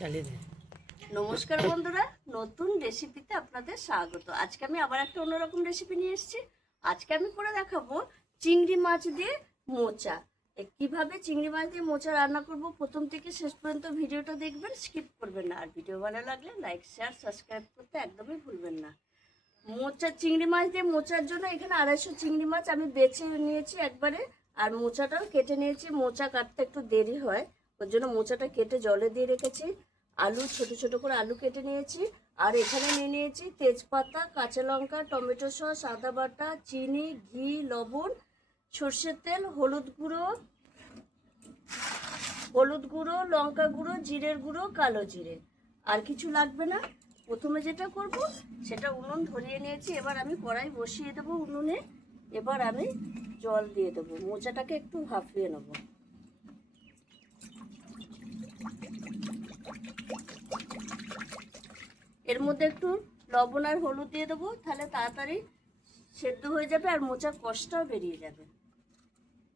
চালিয়ে দে। নমস্কার বন্ধুরা, নতুন রেসিপিতে আপনাদের স্বাগত। আজকে আমি আবার একটা অন্যরকম রেসিপি নিয়ে এসেছি। আজকে আমি করে দেখাবো চিংড়ি মাছ দিয়ে মোচা। কিভাবে চিংড়ি মাছ দিয়ে মোচা রান্না করব, প্রথম থেকে শেষ পর্যন্ত ভিডিওটা দেখবেন, স্কিপ করবেন না। আর ভিডিও ভালো লাগলে লাইক শেয়ার সাবস্ক্রাইব করতে একদমই ভুলবেন না। মোচা চিংড়ি মাছ দিয়ে মোচার জন্য এখানে 250 চিংড়ি মাছ আমি বেছে নিয়েছি একবারে, আর মোচাটাও কেটে নিয়েছি। মোচা কাটতে একটু দেরি হয়, ওর জন্য মোচাটা কেটে জলে দিয়ে রেখেছি। আলু ছোট ছোট করে আলু কেটে নিয়েছি। আর এখানে নিয়ে নিয়েছি তেজপাতা, কাঁচা লঙ্কা, টমেটো সস, আদা বাটা, চিনি, ঘি, লবণ, সর্ষের তেল, হলুদ গুঁড়ো, লঙ্কা গুঁড়ো, জিরের গুঁড়ো, কালো জিরে। আর কিছু লাগবে না। প্রথমে যেটা করব সেটা উনুন ধরিয়ে নিয়েছি। এবার আমি কড়াই বসিয়ে দেবো উনুনে। এবার আমি জল দিয়ে দেবো, মোচাটাকে একটু ভাপিয়ে নেব। এর মধ্যে একটু লবণ আর হলুদ দিয়ে দেবো, তাহলে তাড়াতাড়ি সেদ্ধ হয়ে যাবে আর মোচার কষটাও বেরিয়ে যাবে।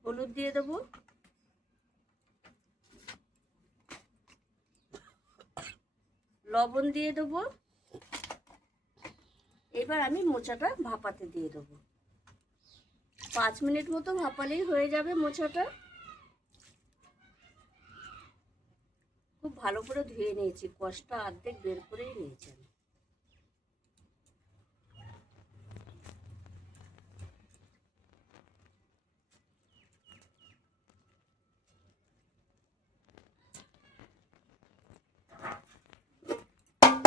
হলুদ দিয়ে দেবো, লবণ দিয়ে দেবো। এবার আমি মোচাটা ভাপাতে দিয়ে দেবো। 5 মিনিট মতো ভাপালেই হয়ে যাবে মোচাটা। খুব ভালো করে ধুয়ে নিয়েছি, কষটা অর্ধেক বের করেই নিয়েছি আমি।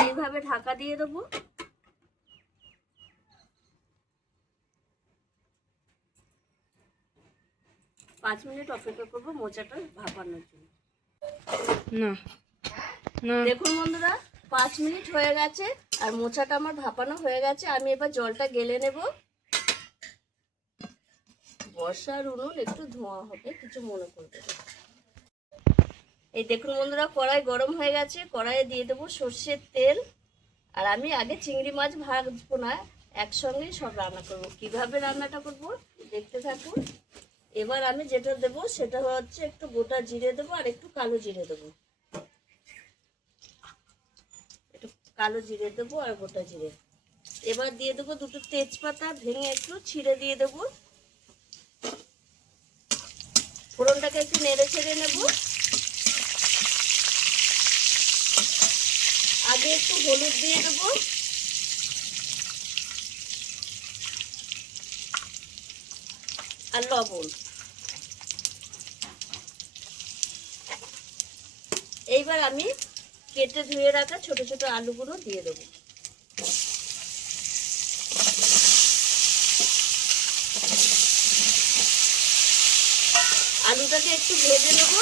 এইভাবে ঢাকা দিয়ে দেবো। 5 মিনিট অপেক্ষা করবো মোচাটা ভাপানোর জন্য। না না, দেখুন বন্ধুরা, 5 মিনিট হয়ে গেছে আর মোচাটা আমার ভাপানো হয়ে গেছে। আমি এবার জলটা গেলে নেব। বর্ষার উনুন, একটু ধোঁয়া হবে, কিছু মনে করবে না। এই দেখুন বন্ধুরা, কড়াই গরম হয়ে গেছে। কড়াইয়ে দিয়ে দেবো সর্ষের তেল। আর আমি আগে চিংড়ি মাছ ভাজবো না, একসঙ্গেই সব রান্না করব। কিভাবে রান্নাটা করব দেখতে থাকুন। এবার আমি যেটা দেব সেটা হচ্ছে একটু গোটা জিরে দেবো আর একটু কালো জিরে দেবো। একটু কালো জিরে দেবো আর গোটা জিরে। এবার দিয়ে দেবো দুটো তেজপাতা ভেঙে একটু ছিঁড়ে দিয়ে দেবো। ফোড়নটাকে একটু নেড়ে ছেড়ে নেব। আগে একটু হলুদ দিয়ে দেবো, আর লবণ। এইবার আমি কেটে ধুয়ে রাখা ছোট ছোট আলুগুলো দিয়ে দেবো। আলুটাকে একটু ভেজে নেব।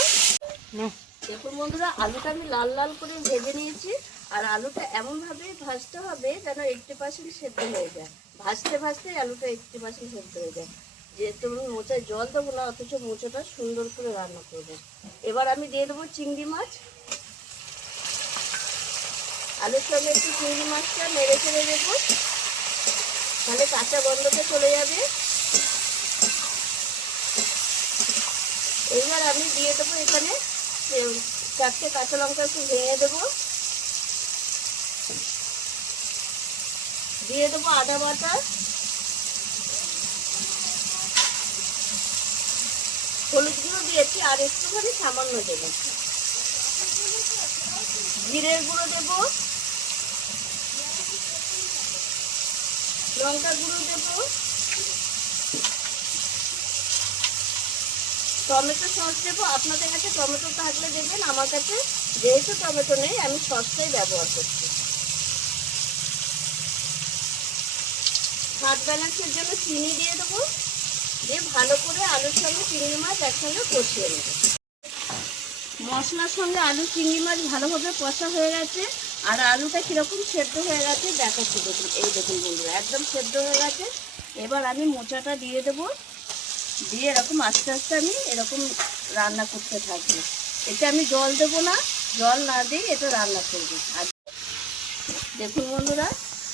দেখুন বন্ধুরা, আলুটা আমি লাল লাল করে ভেজে নিয়েছি। আর আলুটা এমনভাবে ভাজতে হবে যেন 80% সেদ্ধ হয়ে যায়। ভাজতে ভাজতে আলুটা 80% সেদ্ধ হয়ে যায়। যেহেতু আমি মোচায় জল দেবো না, অথচ মোচাটা সুন্দর করে রান্না করবো। এবার আমি দিয়ে দেবো চিংড়ি মাছ। আলুর সঙ্গে একটু চিংড়ি মাছটা নেড়ে চেড়ে দেবো, তাহলে কাঁচা গন্ধটা চলে যাবে। এইবার আমি দিয়ে দেবো এখানে 4টে কাঁচা লঙ্কা একটু ভেঙে দেবো। দিয়ে দেবো আদা বাটা, হলুদ গুঁড়ো দিয়েছি আর একটুখানি সামান্য দেবো। জিরের গুঁড়ো দেবো, লঙ্কা গুঁড়ো দেবো, টমেটো সস দেবো। আপনাদের কাছে টমেটো থাকলে দেবেন, আমার কাছে যেহেতু টমেটো নেই আমি সসটাই ব্যবহার করছি। স্বাদ ব্যালেন্সের জন্য চিনি দিয়ে দেবো। দিয়ে ভালো করে আলুর সঙ্গে চিংড়ি মাছ একসঙ্গে কষিয়ে নেব। মশলার সঙ্গে আলু চিংড়ি মাছ ভালোভাবে কষা হয়ে গেছে। আর আলুটা কীরকম সেদ্ধ হয়ে গেছে দেখাচ্ছি। দেখুন, এই দেখুন বন্ধুরা, একদম সেদ্ধ হয়ে গেছে। এবার আমি মোচাটা দিয়ে দেবো। দিয়ে এরকম আস্তে আস্তে আমি এরকম রান্না করতে থাকবো। এতে আমি জল দেবো না, জল না দিয়ে এটা রান্না করবো। আর দেখুন বন্ধুরা,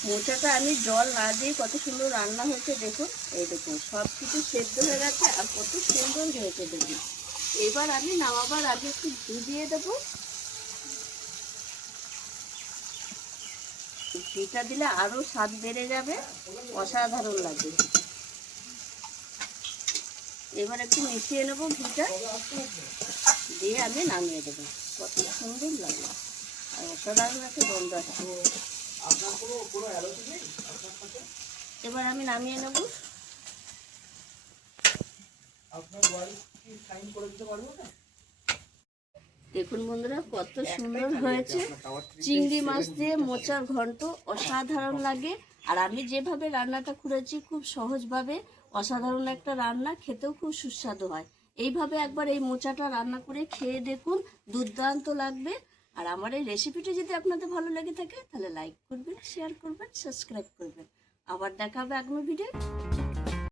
মোচাটা আমি জল না দিয়ে কত সুন্দর রান্না হয়েছে। দেখুন, এই দেখুন সব কিছু সেদ্ধ হয়ে গেছে আর কত সুন্দর হয়েছে দেখুন। এবার আমি নামাবার আগে একটু ঘি দিয়ে দেবো। ঘিটা দিলে আরো স্বাদ বেড়ে যাবে, অসাধারণ লাগবে। এবার একটু মিশিয়ে নেবো ঘিটা, দিয়ে আমি নামিয়ে দেবো। কত সুন্দর লাগবে আর অসাধারণ একটা গন্ধ আসছে। এবার আমি নামিয়ে নেব। দেখুন বন্ধুরা কত সুন্দর হয়েছে, চিংড়ি মাছ দিয়ে মোচার ঘন্ট অসাধারণ লাগে। আর আমি যেভাবে রান্নাটা করেছি খুব সহজভাবে, অসাধারণ একটা রান্না, খেতেও খুব সুস্বাদু হয়। এইভাবে একবার এই মোচাটা রান্না করে খেয়ে দেখুন, দুর্দান্ত লাগবে। আর আমার এই রেসিপিটি যদি আপনাদের ভালো লেগে থাকে তাহলে লাইক করবেন, শেয়ার করবেন, সাবস্ক্রাইব করবেন। আবার দেখা হবে আগামী ভিডিও।